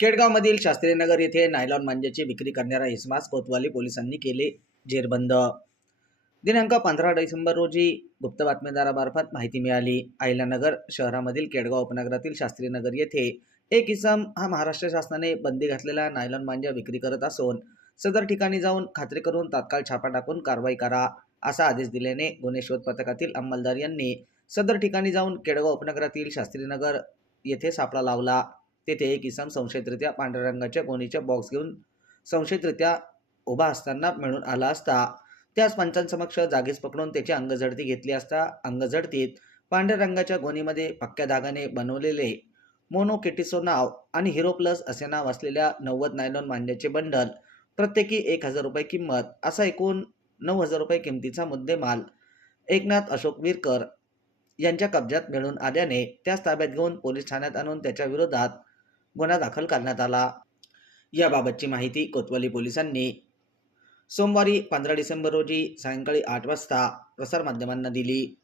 केडगावमधील शास्त्रीनगर येथे नायलॉन मांज्याची विक्री करणाऱ्या इसमास कोतवाली पोलिसांनी केले जेरबंद. दिनांक पंधरा डिसेंबर रोजी गुप्त बातमीदारामार्फत माहिती मिळाली. अहिल्यानगर शहरामधील केडगाव उपनगरातील शास्त्रीनगर येथे एक इसम हा महाराष्ट्र शासनाने बंदी घातलेला नायलॉन मांजा विक्री करत असून सदर ठिकाणी जाऊन खात्री करून तात्काळ छापा टाकून कारवाई करा असा आदेश दिल्याने गुन्हे शोध पथकातील अंमलदार यांनी सदर ठिकाणी जाऊन केडगाव उपनगरातील शास्त्रीनगर येथे सापळा लावला. तेथे एक इसम संशयितरित्या पांढऱ्या रंगाच्या गोणीच्या बॉक्स घेऊन संशयितरित्या उभा असताना मिळून आला असता. त्याच पंचांसमक्ष जागीच पकडून त्याची अंगझडती घेतली असता अंगझडतीत पांढऱ्या रंगाच्या गोणीमध्ये पक्क्या धागाने बनवलेले मोनोकेटिसो नाव आणि हिरो प्लस असे नाव असलेल्या नव्वद नायलॉन मांड्याचे बंडल प्रत्येकी एक हजार रुपये किंमत असा एकूण नऊ हजार रुपये किमतीचा मुद्देमाल एकनाथ अशोक विरकर यांच्या कब्जात मिळून आल्याने त्याच ताब्यात घेऊन पोलीस ठाण्यात आणून त्याच्या विरोधात गुन्हा दाखल करण्यात आला. याबाबतची माहिती कोतवाली पोलिसांनी सोमवारी पंधरा डिसेंबर रोजी सायंकाळी आठ वाजता प्रसारमाध्यमांना दिली.